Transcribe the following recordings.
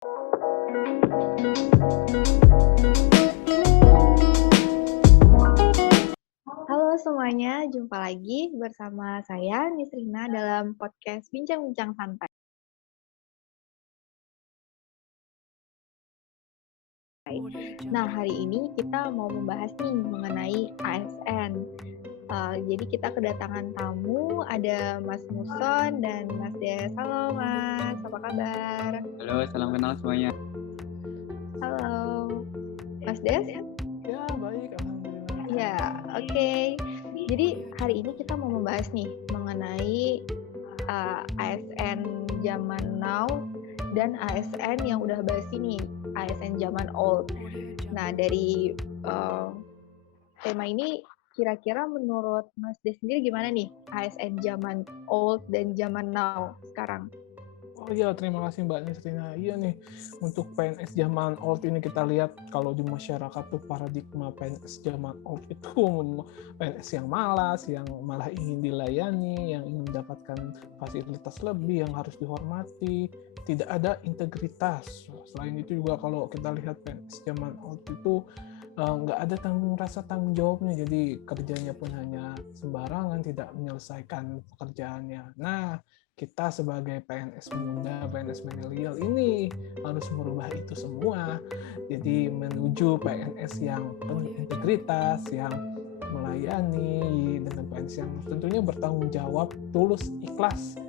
Halo semuanya, jumpa lagi bersama saya Nisrina dalam podcast Bincang-Bincang Santai. Nah, hari ini kita mau membahas nih mengenai ASN. Jadi kita kedatangan tamu, ada Mas Muson dan Mas Des. Halo Mas, apa kabar? Halo, salam kenal semuanya. Halo, Mas Des? Ya, baik, alhamdulillah. Ya, oke. Jadi hari ini kita mau membahas nih mengenai ASN zaman now dan ASN yang udah basi nih, ASN zaman old. Nah, dari tema ini kira-kira menurut Mas Des sendiri gimana nih ASN zaman old dan zaman now sekarang? Oh iya, terima kasih Mbak Nisrina. Iya nih, untuk PNS zaman old ini kita lihat kalau di masyarakat tuh paradigma PNS zaman old itu PNS yang malas, yang malah ingin dilayani, yang ingin mendapatkan fasilitas lebih, yang harus dihormati, tidak ada integritas. Selain itu juga kalau kita lihat PNS zaman old itu nggak ada rasa tanggung jawabnya, jadi kerjanya pun hanya sembarangan, tidak menyelesaikan pekerjaannya. Nah, kita sebagai PNS muda, PNS milenial ini harus merubah itu semua. Jadi menuju PNS yang penuh integritas, yang melayani, dengan PNS yang tentunya bertanggung jawab, tulus, ikhlas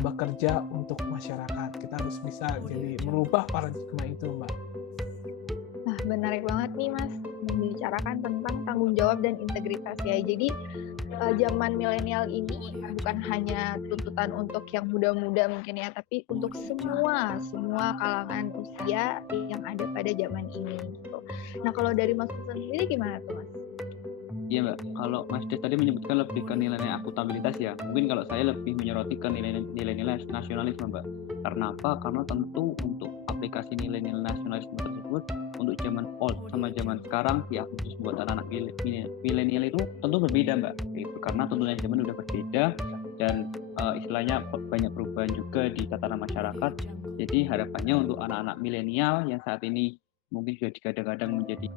bekerja untuk masyarakat. Kita harus bisa jadi merubah paradigma itu, Mbak. Nah, menarik banget nih Mas membicarakan tentang tanggung jawab dan integritas ya. Jadi zaman milenial ini bukan hanya tuntutan untuk yang muda-muda mungkin ya, tapi untuk semua kalangan usia yang ada pada zaman ini gitu. Nah, kalau dari Mas Muson sendiri gimana tuh Mas? Iya Mbak, kalau Mas Des tadi menyebutkan lebih ke nilai akuntabilitas ya. Mungkin kalau saya lebih menyoroti ke nilai-nilai nasionalisme Mbak. Karena apa? Karena tentu untuk aplikasi nilai-nilai nasionalisme tersebut untuk zaman old sama zaman sekarang ya, khusus buat anak-anak milenial itu tentu berbeda Mbak. Itu karena tuntutan zaman udah berbeda dan istilahnya banyak perubahan juga di tatanan masyarakat. Jadi harapannya untuk anak-anak milenial yang saat ini mungkin sudah digadang-gadang menjadi,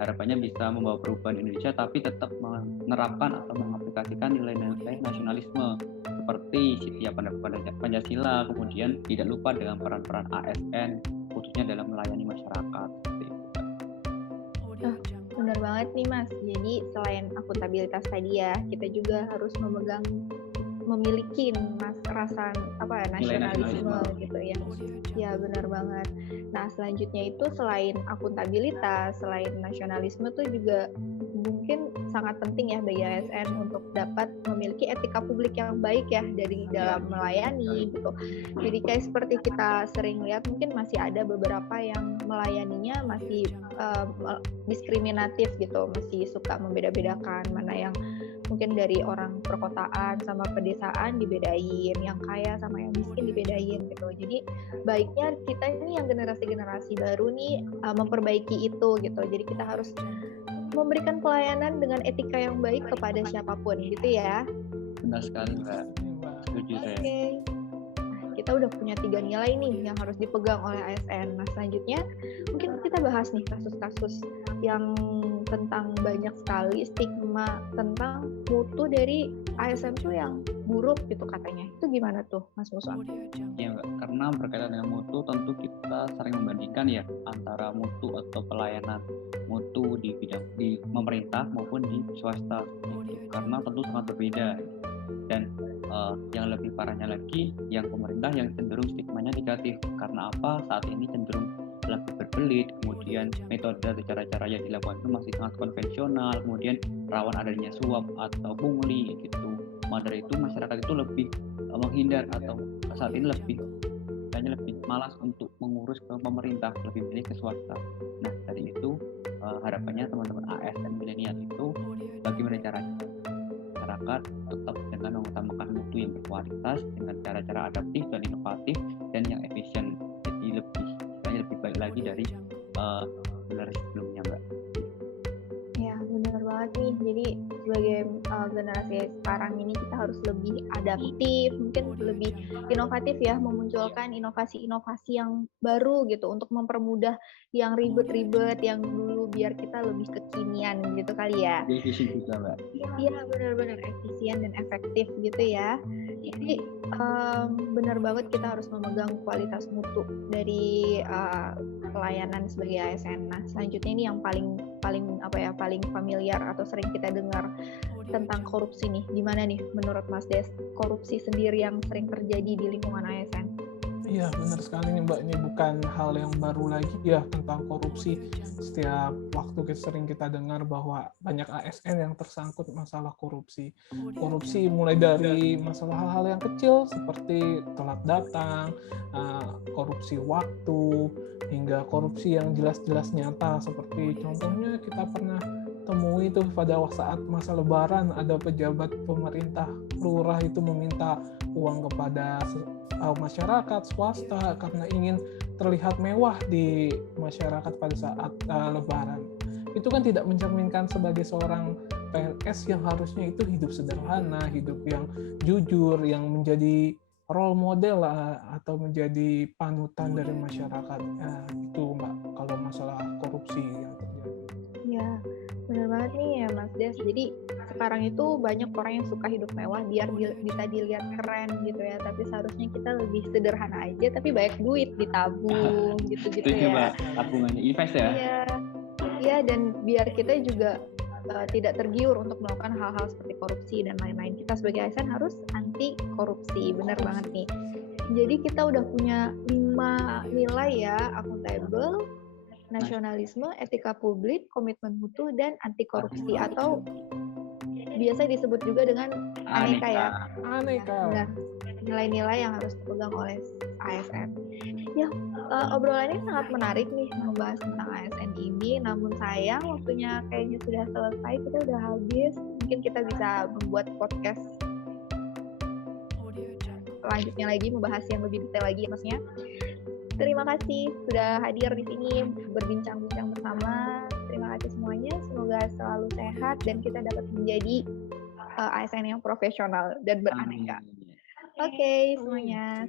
harapannya bisa membawa perubahan Indonesia tapi tetap menerapkan atau mengaplikasikan nilai-nilai nasionalisme seperti setia pada Pancasila, kemudian tidak lupa dengan peran-peran ASN khususnya dalam melayani masyarakat. Benar banget nih Mas. Jadi selain akuntabilitas tadi ya, kita juga harus memiliki rasa nasionalisme gitu ya. Ya benar banget. Nah selanjutnya itu selain akuntabilitas, selain nasionalisme tuh juga mungkin sangat penting ya bagi ASN untuk dapat memiliki etika publik yang baik ya dari dalam melayani gitu. Jadi kayak seperti kita sering lihat mungkin masih ada beberapa yang melayaninya masih diskriminatif gitu, masih suka membeda-bedakan mana yang mungkin dari orang perkotaan sama pedesaan dibedain, yang kaya sama yang miskin dibedain gitu. Jadi baiknya kita ini yang generasi baru nih memperbaiki itu gitu. Jadi kita harus memberikan pelayanan dengan etika yang baik kepada siapapun gitu ya. Benar sekali Mbak, setuju saya. Oke. Kita udah punya 3 nilai nih yang harus dipegang oleh ASN. Nah selanjutnya mungkin kita bahas nih kasus-kasus yang tentang banyak sekali stigma tentang mutu dari ASN tuh yang buruk gitu katanya. Itu gimana tuh Mas Muson? Ya Mbak, karena berkaitan dengan mutu tentu kita sering membandingkan ya antara mutu atau pelayanan mutu di bidang di pemerintah maupun di swasta gitu. Karena tentu sangat berbeda. Dan yang lebih parahnya lagi, yang pemerintah yang cenderung stigmanya negatif. Karena apa? Saat ini cenderung lebih berbelit, kemudian metode atau cara-cara yang dilakukan itu masih sangat konvensional, kemudian rawan adanya suap atau pungli gitu. Maka dari itu masyarakat itu lebih menghindar atau saat ini lebih malas untuk mengurus ke pemerintah, lebih milih ke swasta. Nah dari itu harapannya teman-teman ASN milenial itu bagaimana caranya masyarakat tetap dengan mengutamakan mutu yang berkualitas dengan cara-cara adaptif dan inovatif dan yang efisien, jadi lebih baik lagi dari generasi sebelumnya Mbak. Ya benar banget nih. Jadi sebagai generasi sekarang ini kita harus lebih adaptif, mungkin lebih inovatif ya, memunculkan inovasi-inovasi yang baru gitu untuk mempermudah yang ribet-ribet yang dulu biar kita lebih kekinian gitu kali ya. Efisien juga, Mbak. Iya, benar-benar efisien dan efektif gitu ya. Jadi benar banget kita harus memegang kualitas mutu dari pelayanan sebagai ASN. Nah, selanjutnya ini yang paling familiar atau sering kita dengar tentang korupsi nih. Gimana nih menurut Mas Des, korupsi sendiri yang sering terjadi di lingkungan ASN? Iya, benar sekali nih Mbak. Ini bukan hal yang baru lagi ya tentang korupsi. Setiap waktu sering kita dengar bahwa banyak ASN yang tersangkut masalah korupsi. Korupsi mulai dari masalah hal-hal yang kecil seperti telat datang, korupsi waktu, hingga korupsi yang jelas-jelas nyata seperti contohnya kita pernah temui itu pada saat masa Lebaran ada pejabat pemerintah lurah itu meminta uang kepada masyarakat swasta karena ingin terlihat mewah di masyarakat pada saat Lebaran. Itu kan tidak mencerminkan sebagai seorang PNS yang harusnya itu hidup sederhana, hidup yang jujur, yang menjadi role model atau menjadi panutan dari masyarakat. Itu Mbak, kalau masalah korupsi yang terjadi. Iya, benar banget nih ya Mas Des. Jadi sekarang itu banyak orang yang suka hidup mewah biar bisa dilihat keren gitu ya. Tapi seharusnya kita lebih sederhana aja, tapi banyak duit ditabung gitu-gitu Itu ya. tabungannya invest ya. Iya, dan biar kita juga tidak tergiur untuk melakukan hal-hal seperti korupsi dan lain-lain. Kita sebagai ASN harus anti korupsi, benar banget nih. Jadi kita udah punya 5 nilai ya, akuntabel, nasionalisme, etika publik, komitmen mutu, dan anti korupsi atau biasa disebut juga dengan aneka ya. Aneka. Nah, nilai-nilai yang harus dipegang oleh ASN. Ya, obrolannya sangat menarik nih membahas tentang ASN ini. Namun sayang waktunya kayaknya sudah selesai, kita udah habis. Mungkin kita bisa membuat podcast selanjutnya lagi, membahas yang lebih detail lagi maksudnya. Terima kasih sudah hadir di sini berbincang-bincang bersama. Terima kasih semuanya. Semoga selalu sehat dan kita dapat menjadi ASN yang profesional dan beraneka. Oke, semuanya.